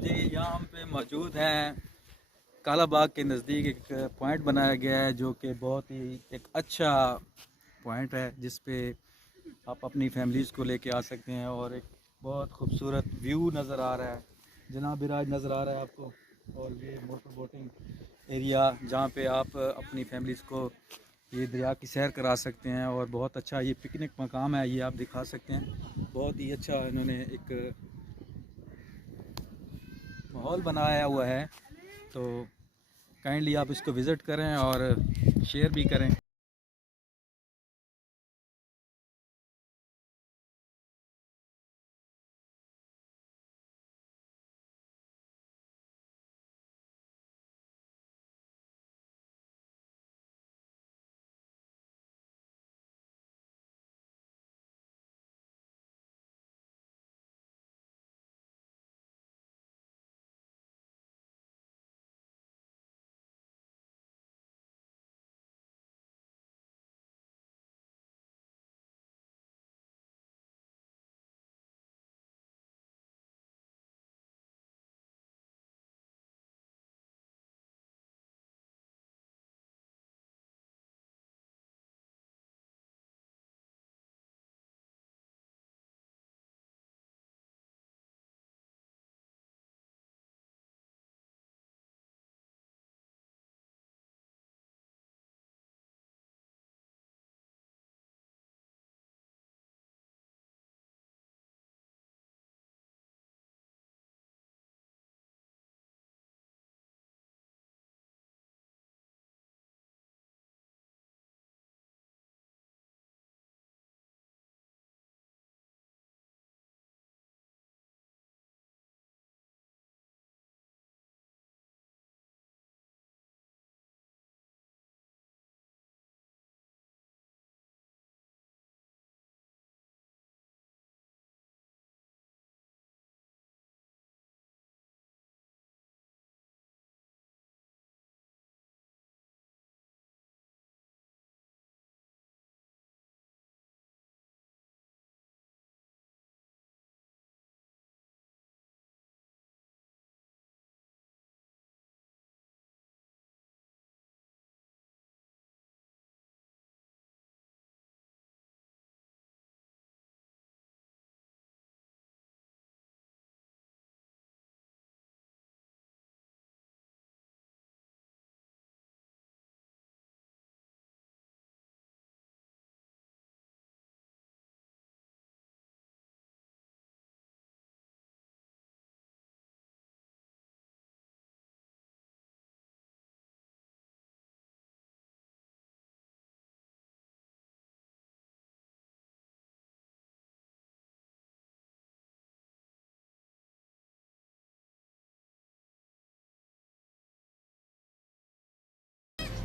जी, यहाँ हम पे मौजूद हैं काला बाग के नज़दीक। एक पॉइंट बनाया गया है जो कि बहुत ही एक अच्छा पॉइंट है, जिस पे आप अपनी फैमिलीज़ को लेके आ सकते हैं। और एक बहुत खूबसूरत व्यू नज़र आ रहा है, जनाब बिराज नज़र आ रहा है आपको। और ये मोटर बोटिंग एरिया जहाँ पे आप अपनी फैमिलीज़ को ये दरिया की सैर करा सकते हैं। और बहुत अच्छा ये पिकनिक मकाम है, ये आप दिखा सकते हैं। बहुत ही अच्छा इन्होंने एक माहौल बनाया हुआ है, तो काइंडली आप इसको विज़िट करें और शेयर भी करें।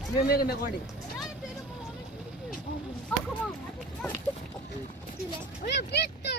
We're making a recording. Oh, come on. Oye, get the